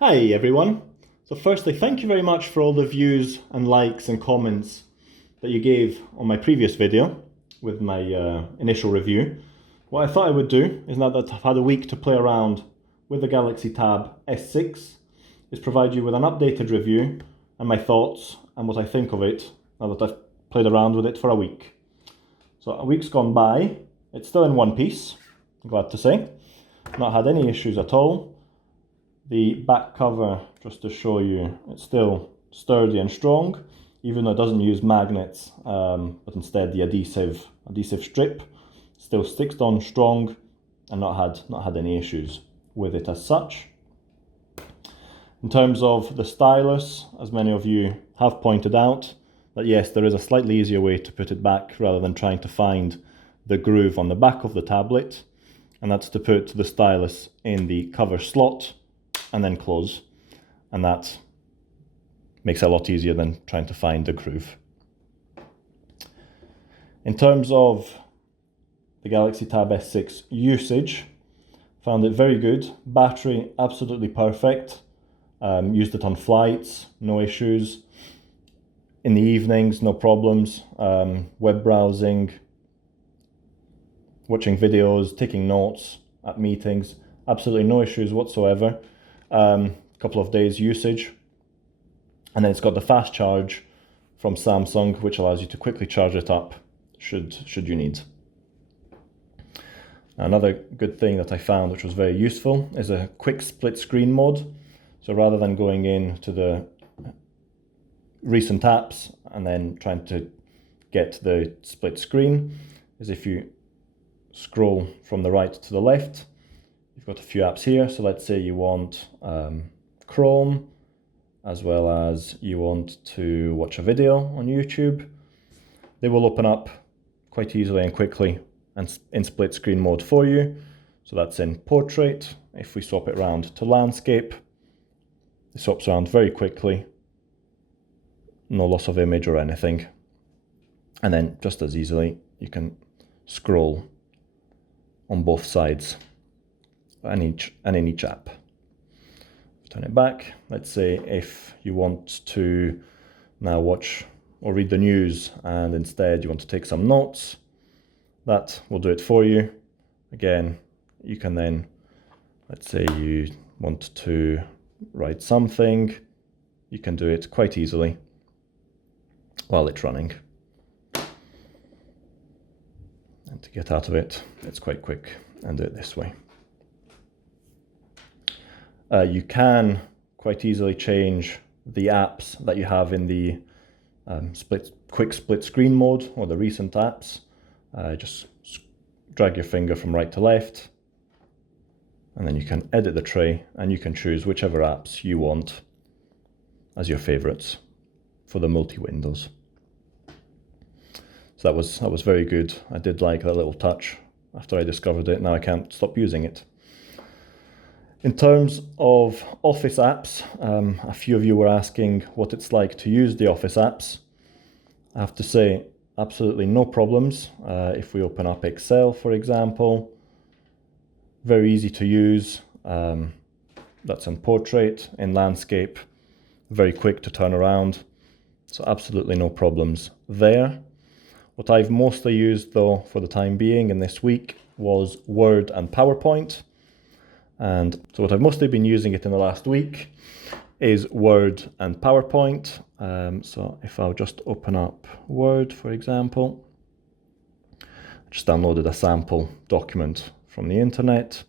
Hi everyone. So firstly, thank you very much for all the views and likes and comments that you gave on my previous video with my initial review. What I thought I would do is, now that I've had a week to play around with the Galaxy Tab S6, is provide you with an updated review and my thoughts and what I think of it now that I've played around with it for a week. So a week's gone by, it's still in one piece, I'm glad to say. Not had any issues at all. The back cover, just to show you, it's still sturdy and strong, even though it doesn't use magnets, but instead the adhesive strip still sticks on strong, and not had any issues with it as such. In terms of the stylus, as many of you have pointed out, that yes, there is a slightly easier way to put it back rather than trying to find the groove on the back of the tablet, and that's to put the stylus in the cover slot and then close, and that makes it a lot easier than trying to find the groove. In terms of the Galaxy Tab S6 usage, found it very good. Battery absolutely perfect. Used it on flights, no issues. In the evenings, no problems. Web browsing, watching videos, taking notes at meetings, absolutely no issues whatsoever. Couple of days usage, and then it's got the fast charge from Samsung, which allows you to quickly charge it up should you need. Another good thing that I found, which was very useful, is a quick split screen mode. So rather than going into the recent apps and then trying to get the split screen, is if you scroll from the right to the left, you've got a few apps here. So let's say you want Chrome, as well as you want to watch a video on YouTube. They will open up quite easily and quickly and in split screen mode for you. So that's in portrait. If we swap it around to landscape, it swaps around very quickly. No loss of image or anything. And then just as easily, you can scroll on both sides and in each app. Turn it back. Let's say if you want to now watch or read the news and instead you want to take some notes, that will do it for you. Again, you can then, let's say you want to write something, you can do it quite easily while it's running. And to get out of it, it's quite quick and do it this way. You can quite easily change the apps that you have in the quick split screen mode or the recent apps. Just drag your finger from right to left, and then you can edit the tray and you can choose whichever apps you want as your favorites for the multi-windows. So that was very good. I did like that little touch after I discovered it. Now I can't stop using it. In terms of Office apps, a few of you were asking what it's like to use the Office apps. I have to say, absolutely no problems. If we open up Excel, for example, very easy to use. That's in portrait, in landscape, very quick to turn around. So absolutely no problems there. What I've mostly used though for the time being in this week was Word and PowerPoint. And so what I've mostly been using it in the last week is Word and PowerPoint. So if I'll just open up Word, for example, I just downloaded a sample document from the internet.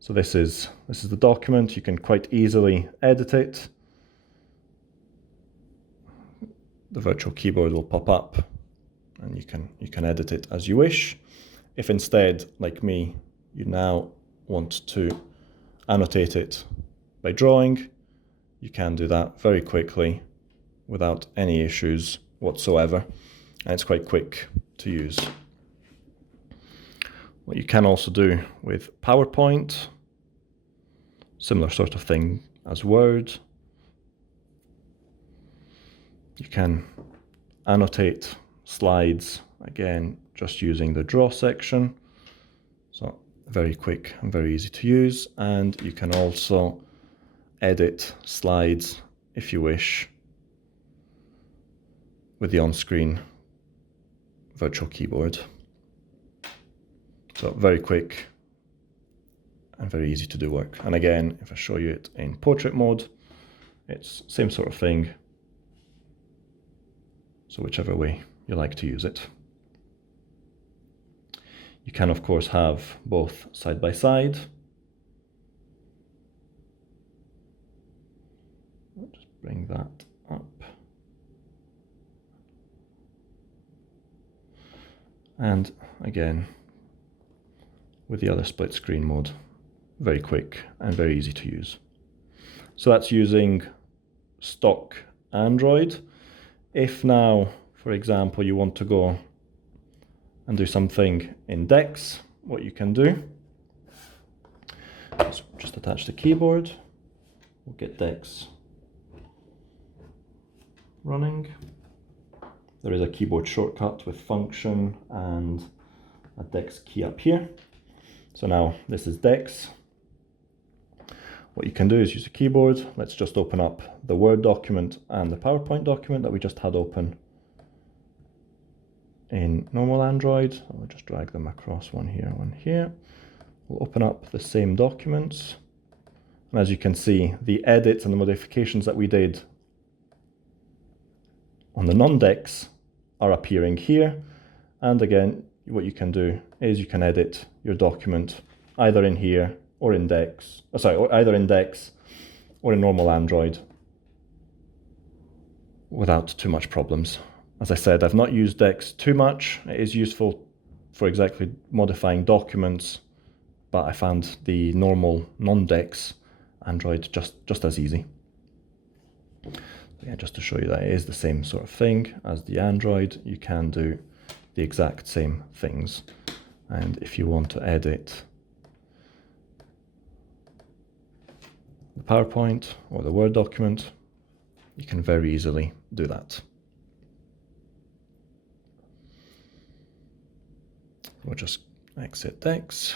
So this is the document. You can quite easily edit it. The virtual keyboard will pop up and you can edit it as you wish. If instead, like me, you now want to annotate it by drawing, you can do that very quickly without any issues whatsoever, and it's quite quick to use. What you can also do with PowerPoint, similar sort of thing as Word, you can annotate slides, again, just using the draw section. So very quick and very easy to use. And you can also edit slides if you wish with the on-screen virtual keyboard. So very quick and very easy to do work. And again, if I show you it in portrait mode, it's same sort of thing. So whichever way you like to use it. You can of course have both side by side. I'll just bring that up. And again, with the other split screen mode, very quick and very easy to use. So that's using stock Android. If now, for example, you want to go and do something in DeX, what you can do is just attach the keyboard. We'll get DeX running. There is a keyboard shortcut with function and a DeX key up here. So now this is DeX. What you can do is use a keyboard. Let's just open up the Word document and the PowerPoint document that we just had open in normal Android. I'll just drag them across, one here, one here. We'll open up the same documents. And as you can see, the edits and the modifications that we did on the non-DeX are appearing here. And again, what you can do is you can edit your document either in here or in DeX, or either in DeX or in normal Android without too much problems. As I said, I've not used DeX too much. It is useful for exactly modifying documents, but I found the normal non-DeX Android just as easy. Yeah, just to show you that it is the same sort of thing as the Android, you can do the exact same things. And if you want to edit the PowerPoint or the Word document, you can very easily do that. We'll just exit DeX.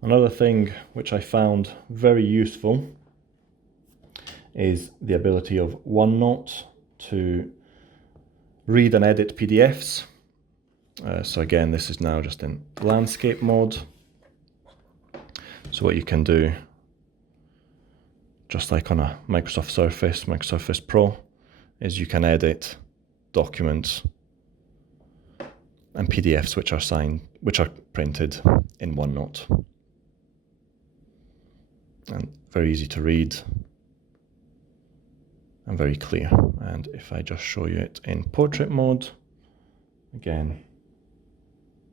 Another thing which I found very useful is the ability of OneNote to read and edit PDFs. So again, this is now just in landscape mode. So what you can do, just like on a Microsoft Surface Pro, is you can edit documents and PDFs which are printed in OneNote. And very easy to read and very clear. And if I just show you it in portrait mode, again,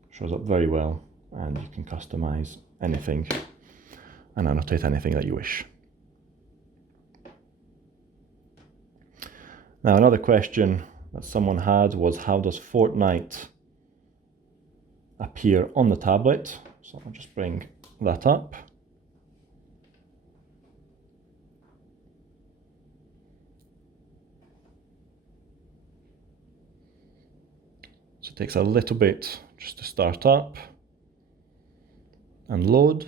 shows up very well, and you can customize anything and annotate anything that you wish. Now, another question that someone had was, how does Fortnite appear on the tablet? So I'll just bring that up. So it takes a little bit just to start up and load.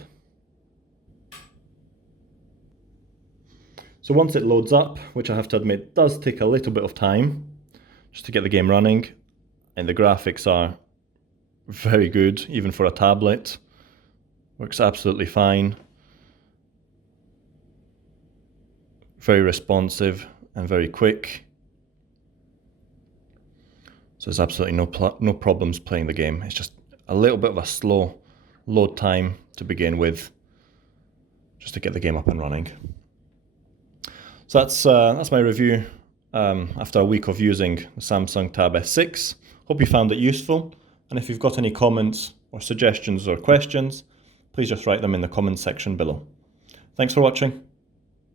So once it loads up, which I have to admit does take a little bit of time just to get the game running, and the graphics are very good, even for a tablet. Works absolutely fine. Very responsive and very quick. So there's absolutely no problems playing the game. It's just a little bit of a slow load time to begin with, just to get the game up and running. So that's my review after a week of using the Samsung Tab S6. Hope you found it useful. And if you've got any comments or suggestions or questions, please just write them in the comments section below. Thanks for watching.